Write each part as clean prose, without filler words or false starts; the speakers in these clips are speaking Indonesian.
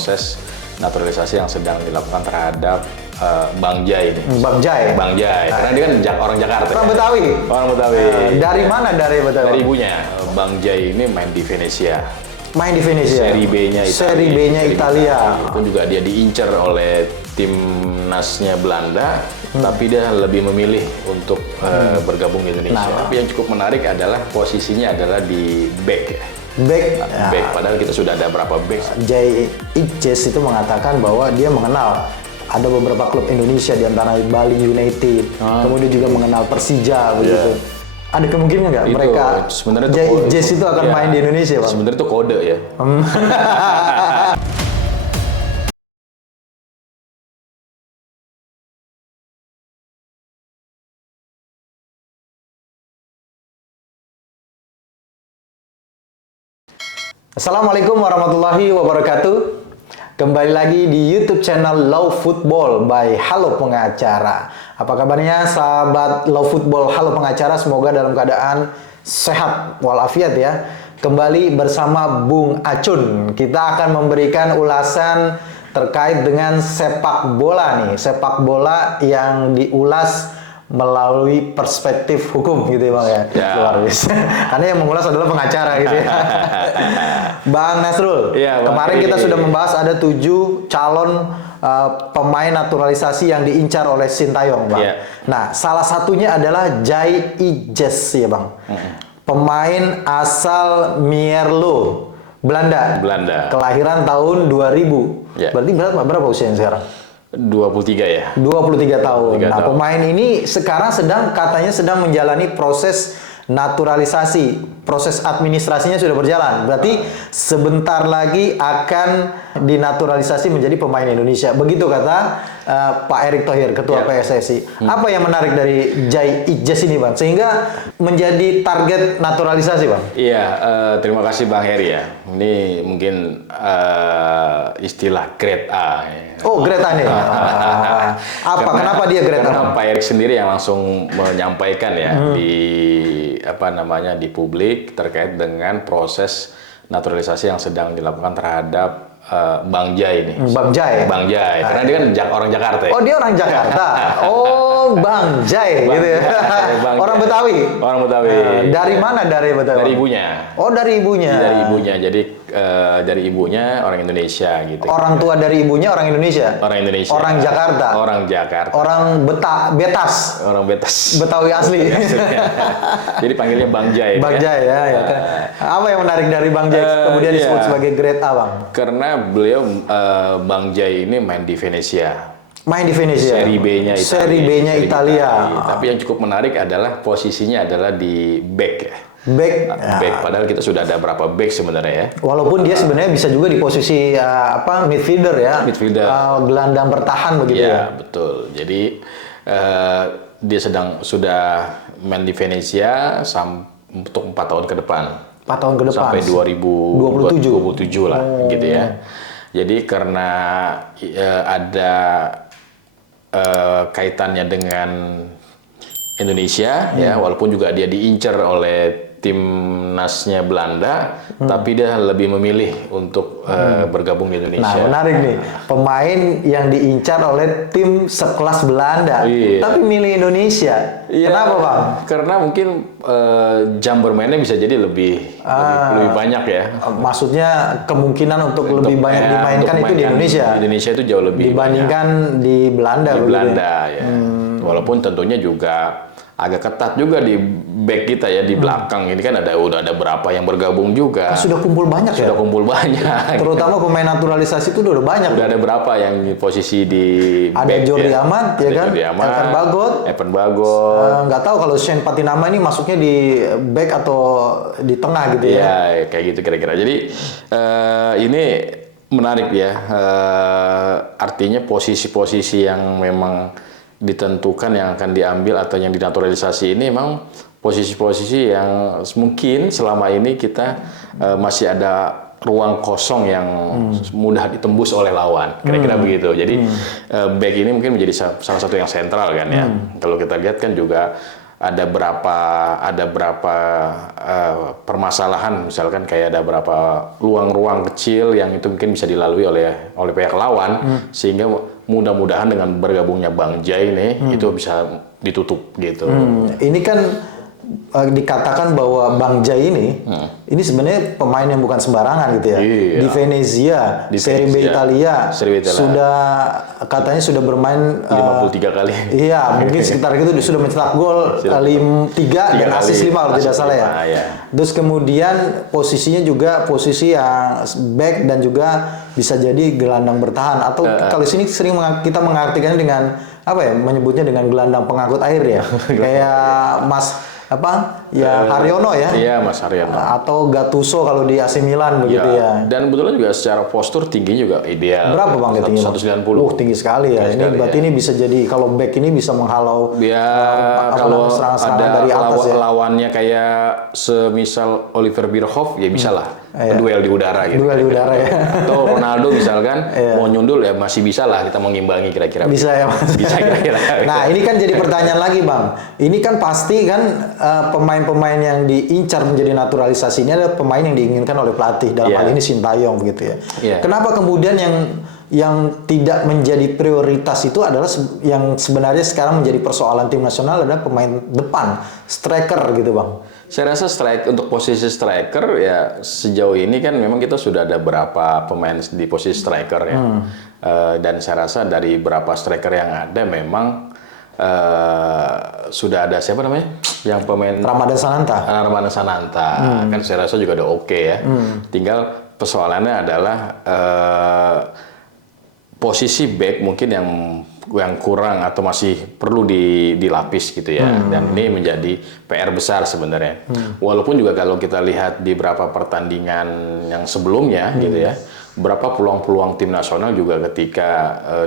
proses naturalisasi yang sedang dilakukan terhadap Bang Jai ini. Bang Jai? Bang Jai, karena dia kan orang Jakarta. Orang Betawi? Orang Betawi. Dari mana dari Betawi? Dari ibunya. Bang Jai ini main di Venezia. Main di Venezia? Seri B-nya Italia. Seri B-nya Italia. Itu juga dia diincar oleh timnasnya Belanda, tapi dia lebih memilih untuk bergabung di Indonesia. Tapi yang cukup menarik adalah posisinya adalah di back. Back, padahal kita sudah ada berapa back. Jai Ijes itu mengatakan bahwa dia mengenal ada beberapa klub Indonesia di antara Bali United, kemudian juga mengenal Persija begitu. Ada kemungkinan nggak mereka Jai Ijes itu akan main di Indonesia, Bang? Sebenarnya itu kode ya. Assalamualaikum warahmatullahi wabarakatuh. Kembali lagi di YouTube channel Love Football by Halo Pengacara. Apa kabarnya sahabat Love Football Halo Pengacara? Semoga dalam keadaan sehat walafiat ya. Kembali bersama Bung Acun. Kita akan memberikan ulasan terkait dengan sepak bola nih. Sepak bola yang diulas melalui perspektif hukum gitu ya Bang ya. Luar biasa. Karena yang mengulas adalah pengacara gitu ya. Bang Nasrul, kemarin kita sudah membahas ada 7 calon pemain naturalisasi yang diincar oleh Sintayong, Bang. Nah, salah satunya adalah Jai Ijes ya, Bang. Pemain asal Mierlo, Belanda. Kelahiran tahun 2000. Berarti berapa usianya sekarang? 23 ya. 23 tahun. Nah, pemain ini sekarang katanya sedang menjalani proses naturalisasi. Proses administrasinya sudah berjalan. Berarti sebentar lagi akan dinaturalisasi menjadi pemain Indonesia. Begitu kata Pak Erick Thohir, Ketua PSSI. Apa yang menarik dari Jai Ijes ini, Bang? Sehingga menjadi target naturalisasi, Bang? Iya, terima kasih Bang Heri ya. Ini mungkin istilah grade A. Oh, grade A nih. Kenapa dia grade A? Karena Pak Erick sendiri yang langsung menyampaikan ya di publik terkait dengan proses naturalisasi yang sedang dilakukan terhadap Bang Jai ini. Bang Jai? Bang Jai, karena dia kan orang Jakarta ya. Oh, dia orang Jakarta? Oh, Bang Jai gitu ya? Orang Betawi? Orang Betawi. Dari mana dari Betawi? Dari ibunya. Oh, dari ibunya? Dari ibunya, jadi dari ibunya orang Indonesia gitu. Orang tua dari ibunya orang Indonesia? Orang Indonesia. Orang Jakarta? Orang Jakarta. Orang Betas? Orang Betas. Betawi asli? Jadi panggilnya Bang Jai. Bang Jai ya. Apa yang menarik dari Bang Jai kemudian disebut sebagai grade A, Bang? Karena beliau Bang Jai ini main di Venezia. Main di Venezia. Seri B-nya Italia. Seri B-nya Italia. Tapi yang cukup menarik adalah posisinya adalah di back ya. Back. Padahal kita sudah ada berapa back sebenarnya ya. Walaupun dia sebenarnya bisa juga di posisi midfielder ya. Midfielder. Gelandang bertahan begitu ya. Iya, betul. Jadi dia sudah main di Venezia untuk 4 tahun ke depan. 4 tahun ke depan. Sampai 2027 lah gitu ya. Jadi karena ada kaitannya dengan Indonesia ya, walaupun juga dia diincar oleh timnasnya Belanda, tapi dia lebih memilih untuk bergabung di Indonesia. Nah, menarik nih. Pemain yang diincar oleh tim sekelas Belanda, tapi milih Indonesia. Kenapa, Bang? Karena mungkin jam bermainnya bisa jadi lebih banyak ya. Maksudnya kemungkinan untuk lebih banyak dimainkan itu di Indonesia. Di Indonesia itu jauh lebih dibandingkan banyak. Di Belanda. Di Belanda ya. Walaupun tentunya juga agak ketat juga di back kita ya, di belakang ini kan udah ada berapa yang bergabung juga. Sudah kumpul banyak ya? Sudah kumpul banyak. Terutama pemain naturalisasi itu udah banyak. Udah ada berapa yang posisi di ada back Jordi Amat ya kan? Evan Bagot. Nggak tahu kalau Shane Patinama ini masuknya di back atau di tengah gitu ya? Iya, kayak gitu kira-kira. Jadi ini menarik ya. Artinya posisi-posisi yang memang ditentukan yang akan diambil atau yang dinaturalisasi ini memang posisi-posisi yang mungkin selama ini kita masih ada ruang kosong yang mudah ditembus oleh lawan, kira-kira begitu. Jadi back ini mungkin menjadi salah satu yang sentral kan ya. Kalau kita lihat kan juga ada berapa permasalahan, misalkan kayak ada berapa ruang-ruang kecil yang itu mungkin bisa dilalui oleh pihak lawan, sehingga mudah-mudahan dengan bergabungnya Bang Jai ini itu bisa ditutup gitu. Ini kan dikatakan bahwa Bang Jai ini sebenarnya pemain yang bukan sembarangan gitu ya. Iya. Di Venezia, Serie B Italia, sudah katanya sudah bermain 53 kali. Iya, mungkin sekitar itu sudah mencetak gol 3 dan assist 5 kalau tidak salah ya. Ya. Terus kemudian posisinya juga posisi yang back dan juga bisa jadi gelandang bertahan atau kalau sini sering kita mengartikannya dengan apa ya, menyebutnya dengan gelandang pengangkut air ya. Kayak Mas Haryono ya? Iya, Mas Haryono. Atau Gattuso kalau di AC Milan begitu ya. Dan kebetulan juga secara postur tinggi juga ideal. Berapa Bang tinggi? 190. Tinggi sekali ya. Ini berarti ini bisa jadi kalau back ini bisa menghalau kalau serangan-serangan ada dari atas ya. Lawannya kayak semisal Oliver Bierhoff ya bisa lah. Duel di udara gitu. Duel di udara ya. Atau Ronaldo misalkan mau nyundul ya masih bisa lah kita mengimbangi kira-kira. Bisa ya Mas. Bisa kira-kira. Nah ini kan jadi pertanyaan lagi Bang. Ini kan pasti kan pemain-pemain yang diincar menjadi naturalisasi ini adalah pemain yang diinginkan oleh pelatih dalam hal ini Sintayong begitu ya. Kenapa kemudian yang tidak menjadi prioritas itu adalah yang sebenarnya sekarang menjadi persoalan tim nasional adalah pemain depan, striker gitu Bang. Saya rasa untuk posisi striker ya sejauh ini kan memang kita sudah ada beberapa pemain di posisi striker ya. Dan saya rasa dari beberapa striker yang ada memang sudah ada siapa namanya? Yang pemain Ramadan Sananta. Ramadan Sananta kan saya rasa juga udah oke ya. Tinggal persoalannya adalah posisi back mungkin yang kurang atau masih perlu dilapis gitu ya. Dan ini menjadi PR besar sebenarnya. Walaupun juga kalau kita lihat di beberapa pertandingan yang sebelumnya gitu ya, berapa peluang-peluang tim nasional juga ketika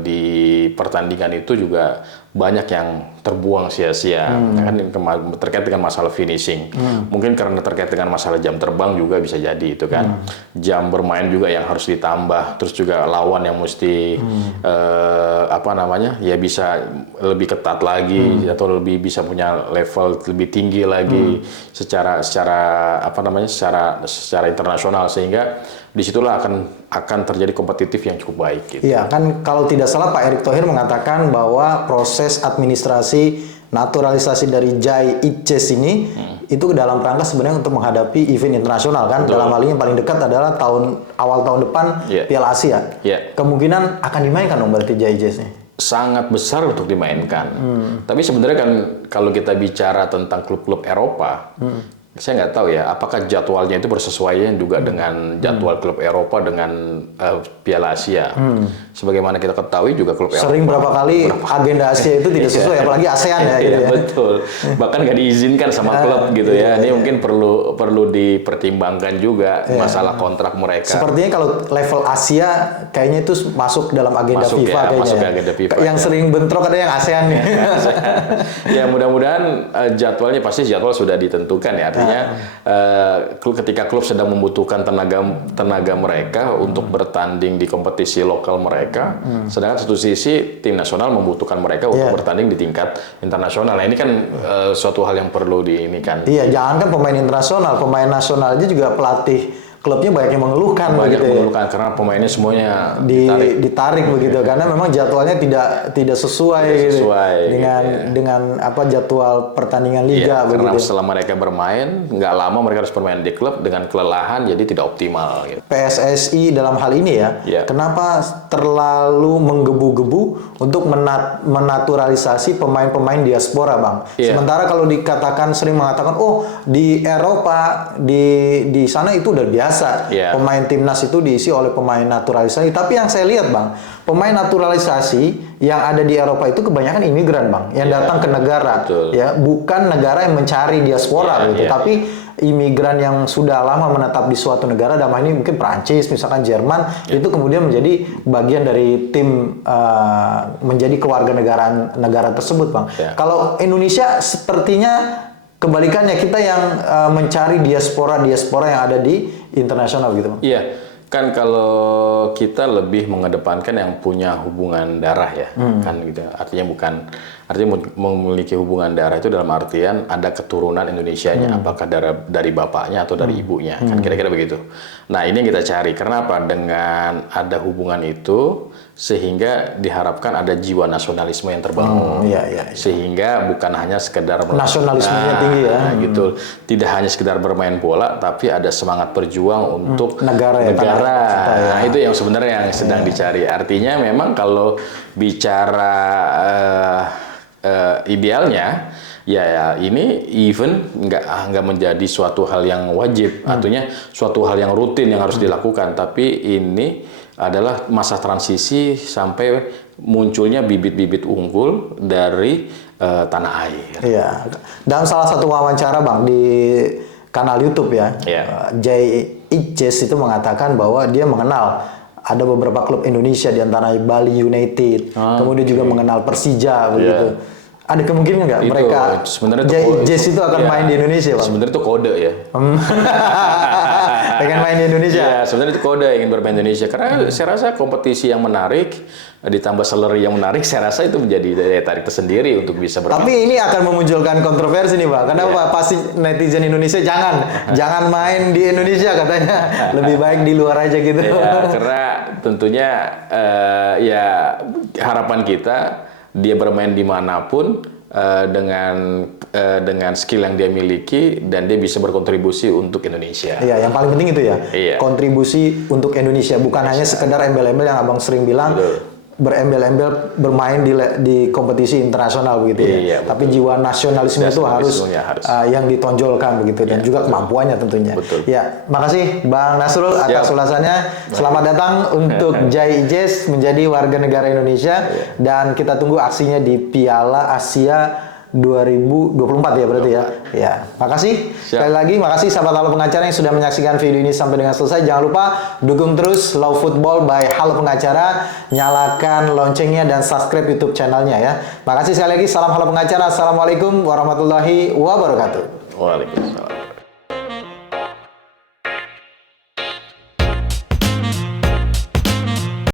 di pertandingan itu juga banyak yang terbuang sia-sia. Kan terkait dengan masalah finishing. Mungkin karena terkait dengan masalah jam terbang juga bisa jadi itu kan. Jam bermain juga yang harus ditambah. Terus juga lawan yang mesti ya bisa lebih ketat lagi atau lebih bisa punya level lebih tinggi lagi secara internasional, sehingga disitulah akan terjadi kompetitif yang cukup baik. Gitu. Iya kan kalau tidak salah Pak Erick Thohir mengatakan bahwa proses administrasi naturalisasi dari Jai Itches ini itu dalam rangka sebenarnya untuk menghadapi event internasional kan. Betul. Dalam hal ini yang paling dekat adalah awal tahun depan Piala Asia. Kemungkinan akan dimainkan dong berarti Jai Itches nih. Sangat besar untuk dimainkan. Tapi sebenarnya kan kalau kita bicara tentang klub-klub Eropa, saya nggak tahu ya, apakah jadwalnya itu bersesuaian juga dengan jadwal klub Eropa dengan Piala Asia. Sebagaimana kita ketahui juga klub Eropa. Sering berapa kali agenda Asia itu tidak sesuai, apalagi ASEAN ya. Gitu ya. Betul. Bahkan nggak diizinkan sama klub gitu ya. Ini mungkin perlu dipertimbangkan juga masalah kontrak mereka. Sepertinya kalau level Asia kayaknya itu masuk dalam agenda FIFA kayaknya. Masuk agenda FIFA. Yang sering bentrok ada yang ASEAN nih. Ya mudah-mudahan jadwalnya pasti jadwal sudah ditentukan ya. Artinya ketika klub sedang membutuhkan tenaga mereka untuk bertanding di kompetisi lokal mereka, sedangkan satu sisi tim nasional membutuhkan mereka untuk bertanding di tingkat internasional. Nah, ini kan suatu hal yang perlu diinikan. Iya, jangankan pemain internasional, pemain nasional aja juga pelatih klubnya banyak yang mengeluhkan karena pemainnya semuanya ditarik begitu karena memang jadwalnya tidak sesuai dengan jadwal pertandingan liga begitu. Karena setelah mereka bermain nggak lama mereka harus bermain di klub dengan kelelahan, jadi tidak optimal gitu. PSSI dalam hal ini kenapa terlalu menggebu-gebu untuk menaturalisasi pemain-pemain diaspora Bang? Sementara kalau sering mengatakan di Eropa di sana itu udah biasa. Pemain timnas itu diisi oleh pemain naturalisasi. Tapi yang saya lihat Bang, pemain naturalisasi yang ada di Eropa itu kebanyakan imigran Bang, yang datang ke negara. Betul. Ya, bukan negara yang mencari diaspora gitu, tapi imigran yang sudah lama menetap di suatu negara, dalam hal ini mungkin Prancis, misalkan Jerman, itu kemudian menjadi bagian dari tim menjadi kewarganegaraan negara tersebut Bang. Kalau Indonesia sepertinya kebalikannya, kita yang mencari diaspora yang ada di internasional gitu Bang. Iya, kan kalau kita lebih mengedepankan yang punya hubungan darah ya, kan gitu. Artinya memiliki hubungan darah itu dalam artian ada keturunan Indonesianya, apakah dari bapaknya atau dari ibunya, kan kira-kira begitu. Nah ini yang kita cari, karena apa? Dengan ada hubungan itu sehingga diharapkan ada jiwa nasionalisme yang terbangun, sehingga bukan hanya sekedar nasionalismenya tinggi ya, gitu. Tidak hanya sekedar bermain bola, tapi ada semangat berjuang untuk negara. Nah, itu yang sebenarnya yang sedang dicari. Artinya memang kalau bicara idealnya, ya ini even nggak menjadi suatu hal yang wajib, artinya suatu hal yang rutin yang harus dilakukan. Tapi ini adalah masa transisi sampai munculnya bibit-bibit unggul dari tanah air. Iya. Dalam salah satu wawancara Bang di kanal YouTube ya, Jay Ijes itu mengatakan bahwa dia mengenal ada beberapa klub Indonesia di antara Bali United, kemudian juga mengenal Persija begitu. Ada kemungkinan nggak mereka Jazz itu akan main di Indonesia, Bang? Sebenarnya itu kode ya. Pengen main di Indonesia? Ya, sebenarnya itu kode ingin bermain di Indonesia. Karena saya rasa kompetisi yang menarik, ditambah salary yang menarik, saya rasa itu menjadi daya tarik tersendiri untuk bisa bermain. Tapi ini akan memunculkan kontroversi nih, Bang. Kenapa? Pasti netizen Indonesia jangan main di Indonesia katanya. Lebih baik di luar aja gitu. Ya, karena tentunya ya harapan kita dia bermain dimanapun dengan skill yang dia miliki dan dia bisa berkontribusi untuk Indonesia. Iya, yang paling penting itu ya. Iya. Kontribusi untuk Indonesia, bukan hanya sekedar embel-embel yang Abang sering bilang. Berembel-embel bermain di kompetisi internasional begitu ya. Tapi jiwa nasionalisme itu harus. Yang ditonjolkan begitu dan juga kemampuannya tentunya. Betul. Ya, makasih Bang Nasrul atas ulasannya. Selamat datang untuk Jay Ijes menjadi warga negara Indonesia dan kita tunggu aksinya di Piala Asia 2024 ya berarti ya. Ya, makasih. Sekali lagi makasih sahabat Halo Pengacara yang sudah menyaksikan video ini sampai dengan selesai. Jangan lupa dukung terus Love Football by Halo Pengacara, nyalakan loncengnya dan subscribe YouTube channelnya ya. Makasih sekali lagi. Salam Halo Pengacara. Assalamualaikum warahmatullahi wabarakatuh. Waalaikumsalam.